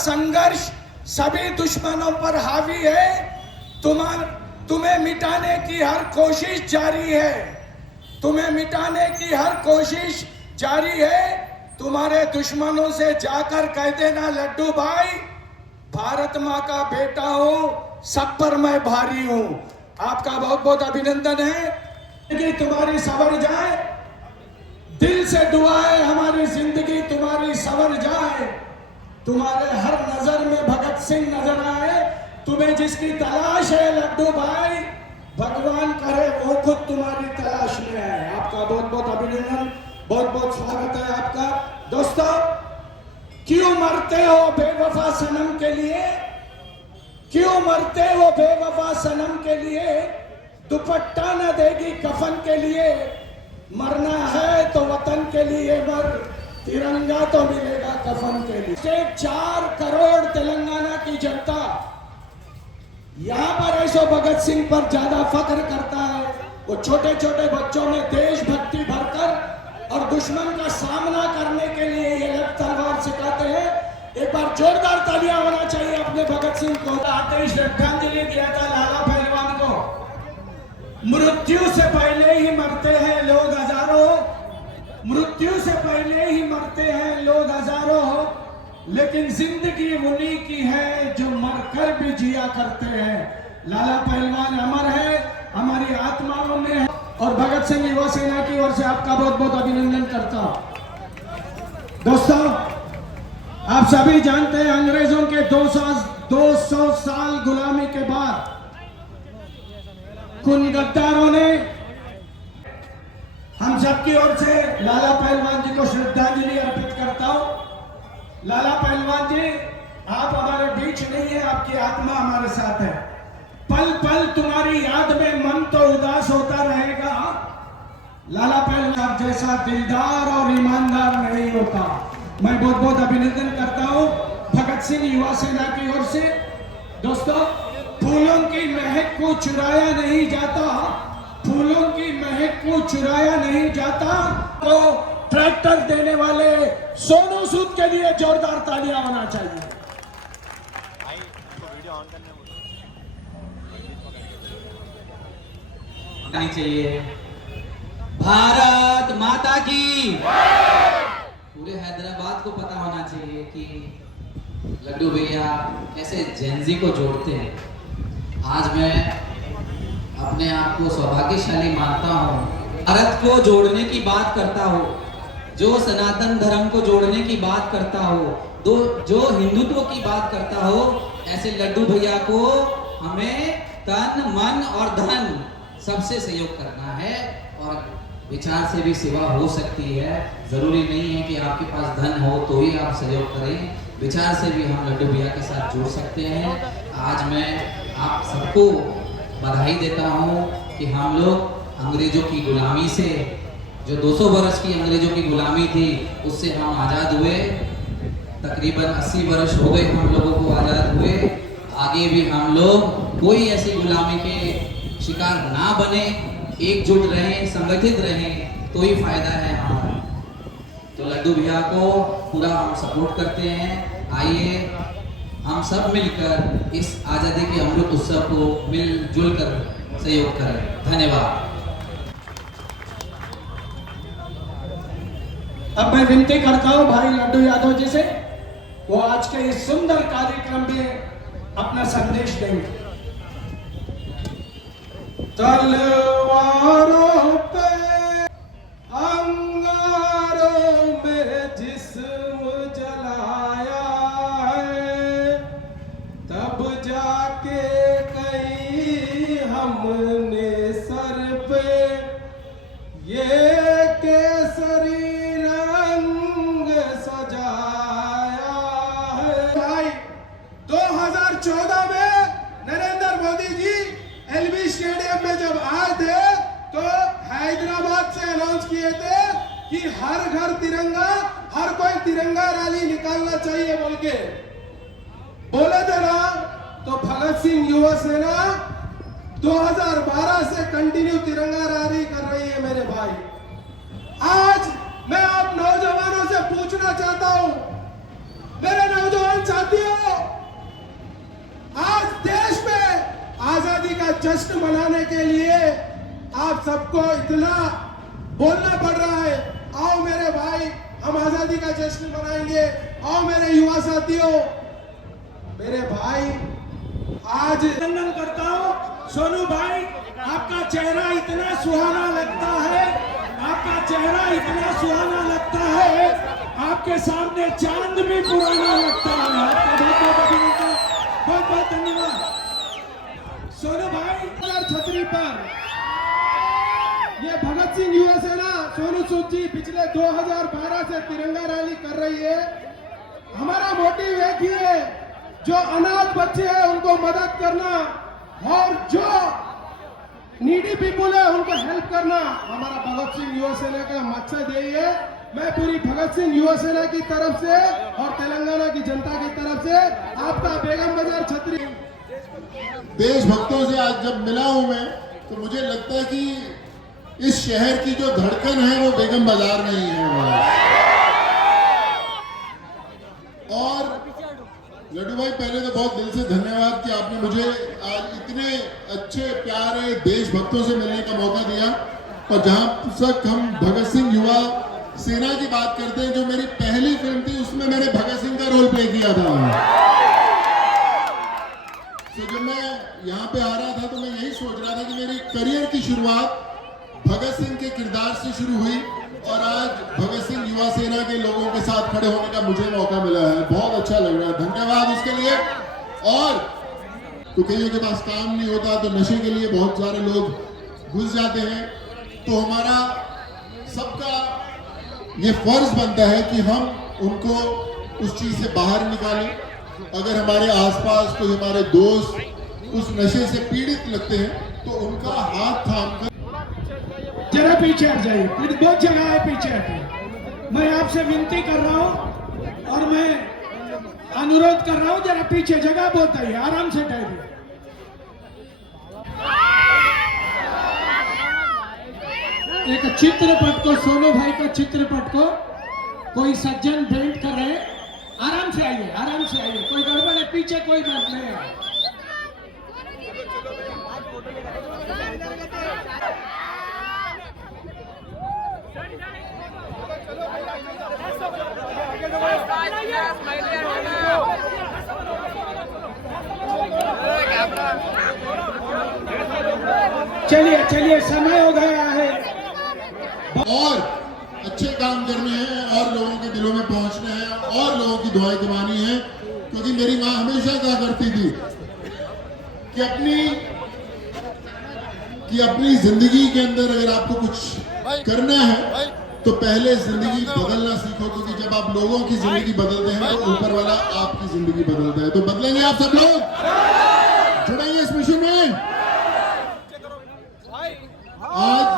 संघर्ष सभी दुश्मनों पर हावी है। तुम्हें मिटाने की हर कोशिश जारी है। तुम्हें मिटाने की हर कोशिश जारी है। तुम्हारे दुश्मनों से जाकर कह देना लड्डू भाई, भारत माँ का बेटा हूं, सब पर मैं भारी हूं। आपका बहुत बहुत अभिनंदन है कि तुम्हारी सवर जाए। दिल से दुआ है हमारी जिंदगी तुम्हारी सवर जाए। तुम्हारे हर नजर में भगत सिंह नजर आए। तुम्हें जिसकी तलाश है लड्डू भाई, भगवान करे वो खुद तुम्हारी तलाश में आए। आपका बहुत बहुत अभिनंदन, बहुत बहुत स्वागत है आपका। दोस्तों, क्यों मरते हो बेवफा सनम के लिए? क्यों मरते हो बेवफा सनम के लिए? दुपट्टा न देगी कफन के लिए। मरना है तो वतन के लिए मर, तिरंगा तो मिलेगा कफन के लिए। 4 करोड़ तेलंगाना की जनता यहां पर ऐसो भगत सिंह पर ज्यादा फख्र करता है। वो छोटे छोटे बच्चों में देशभक्ति भरकर और दुश्मन का सामना करने के लिए ये लठ तलवार सिखाते हैं। एक बार जोरदार तालियां होना चाहिए अपने भगत सिंह को। आते ही श्रद्धांजलि दिया था लाला पहलवान को। मृत्यु से पहले ही मरते हैं लोग हजारों, मृत्यु से पहले ही मरते हैं लोग हजारों, लेकिन जिंदगी उन्हीं की है जो मरकर भी जिया करते हैं। लाला पहलवान अमर है, हमारी आत्माओं में है। और भगत सिंह युवा सेना की ओर से आपका बहुत बहुत अभिनंदन करता हूं। दोस्तों, आप सभी जानते हैं अंग्रेजों के 200 साल गुलामी के बाद कुन गद्दारों ने हम सबकी ओर से लाला पहलवान जी को श्रद्धांजलि अर्पित करता हूं। लाला पहलवान जी, आप हमारे बीच नहीं है, आपकी आत्मा हमारे साथ है। पल पल तुम्हारी याद में मन तो उदास होता रहेगा। लाला पहलवान जैसा दिलदार और ईमानदार नहीं होता। मैं बहुत बहुत अभिनंदन करता हूं भगत सिंह युवा सेना की ओर से। दोस्तों, फूलों की महक को चुराया नहीं जाता, फूलों की महक को चुराया नहीं जाता। तो ट्रैक्टर देने वाले सोनू सूद के लिए जोरदार तालियां होना चाहिए। चाहिए भारत माता की। पूरे हैदराबाद को पता होना चाहिए कि लड्डू भैया कैसे जेनजी को जोड़ते हैं। आज मैं अपने आप को सौभाग्यशाली मानता हूँ। भारत को जोड़ने की बात करता हो, जो सनातन धर्म को जोड़ने की बात करता हो, जो हिंदुत्व की बात करता हो, ऐसे लड्डू भैया को हमें तन मन और धन सबसे सहयोग करना है। और विचार से भी सेवा हो सकती है। जरूरी नहीं है कि आपके पास धन हो तो ही आप सहयोग करें, विचार से भी हम लड्डू भैया के साथ जुड़ सकते हैं। आज मैं आप सबको बधाई देता हूँ कि हम लोग अंग्रेजों की गुलामी से, जो 200 वर्ष की अंग्रेजों की गुलामी थी, उससे हम आज़ाद हुए। तकरीबन 80 वर्ष हो गए हम लोगों को आज़ाद हुए। आगे भी हम लोग कोई ऐसी गुलामी के शिकार ना बने, एकजुट रहें, संगठित रहें, तो ही फायदा है हमारा। तो लड्डू भैया को पूरा हम सपोर्ट करते हैं। आइए हम सब मिलकर इस आज़ादी के अमृत उत्सव को मिलजुल कर सहयोग करें। धन्यवाद। अब मैं विनती करता हूं भाई लड्डू यादव जी से, वो आज के इस सुंदर कार्यक्रम में अपना संदेश देंगे। तलवारों पे अंगारों में जिस्म जलाया है, तब जाके कहीं हमने सर पे ये केसरी रंग सजाया है। भाई 2014 में नरेंद्र मोदी जी एलबी स्टेडियम में जब आए थे तो हैदराबाद से अनाउंस किए थे कि हर घर तिरंगा, हर कोई तिरंगा रैली निकालना चाहिए बोल के बोले थे ना। तो भगत सिंह युवा सेना 2012 से कंटिन्यू तिरंगा रैली कर रही है मेरे भाई। आज मैं आप नौजवानों से पूछना चाहता हूं, मेरे नौजवान किसान साथियों, आज देश में आजादी का जश्न मनाने के लिए आप सबको इतना बोलना पड़ रहा है। आओ मेरे भाई, हम आजादी का जश्न मनाएंगे। आओ मेरे युवा साथियों, मेरे भाई, आज वंदन करता हूं। सोनू भाई, आपका चेहरा इतना सुहाना लगता है, आपका चेहरा इतना सुहाना लगता है, आपके सामने चांद भी पुराना लगता है। आपका बहुत बहुत अभिनंदन, बहुत बहुत धन्यवाद। सोनू भाई, छतरी पर ये भगत सिंह युवा सेना सोनू सूद जी पिछले 2012 से तिरंगा रैली कर रही है। हमारा मोटिव एक ही है, जो अनाथ बच्चे हैं उनको मदद करना और जो नीडी पीपुल है उनको हेल्प करना। हमारा भगत सिंह युवा सेना का मकसद यही है। मैं पूरी भगत सिंह युवा सेना की तरफ से और तेलंगाना की जनता की तरफ से आपका बेगम बाजार छतरी देशभक्तों से आज जब मिला हूं मैं, तो मुझे लगता है कि इस शहर की जो धड़कन है वो बेगम बाजार में ही है। और लड्डू भाई, पहले तो बहुत दिल से धन्यवाद कि आपने मुझे आज इतने अच्छे प्यारे देशभक्तों से मिलने का मौका दिया। और जहां तक हम भगत सिंह युवा सेना की बात करते हैं, जो मेरी पहली फिल्म थी उसमें मैंने भगत सिंह का रोल प्ले किया था। तो जब मैं यहाँ पे आ रहा था तो मैं यही सोच रहा था कि मेरी करियर की शुरुआत भगत सिंह के किरदार से शुरू हुई और आज भगत सिंह युवा सेना के लोगों के साथ खड़े होने का मुझे मौका मिला है। बहुत अच्छा लग रहा है, धन्यवाद उसके लिए। और तो कईयों के पास काम नहीं होता तो नशे के लिए बहुत सारे लोग घुस जाते हैं। तो हमारा सबका ये फर्ज बनता है कि हम उनको उस चीज से बाहर निकालें। अगर हमारे आसपास कोई हमारे दोस्त उस नशे से पीड़ित लगते हैं तो उनका हाथ थाम कर जरा पीछे हट जाइए, फिर बहुत जगह है पीछे हटे। मैं आपसे विनती कर रहा हूं और मैं अनुरोध कर रहा हूं, जरा पीछे जगह बहुत है, आराम से ठहरिए। एक चित्रपट को, सोनू भाई का चित्रपट को कोई सज्जन भेंट कर रहे हैं। आराम से आइए, आराम से आइए, कोई गड़बड़ है पीछे, कोई बात नहीं है। चलिए चलिए, समय हो गया है। और अच्छे काम करने हैं और लोगों के दिलों में पहुंचने हैं और लोगों की दुआएं कमानी है। क्योंकि मेरी माँ हमेशा कहा करती थी कि अपनी जिंदगी के अंदर अगर आपको कुछ करना है तो पहले जिंदगी बदलना सीखो। क्योंकि जब आप लोगों की जिंदगी बदलते हैं तो ऊपर वाला आपकी जिंदगी बदलता है। तो बदलेंगे आप सब लोग, जुड़ेंगे इस मिशन में। आज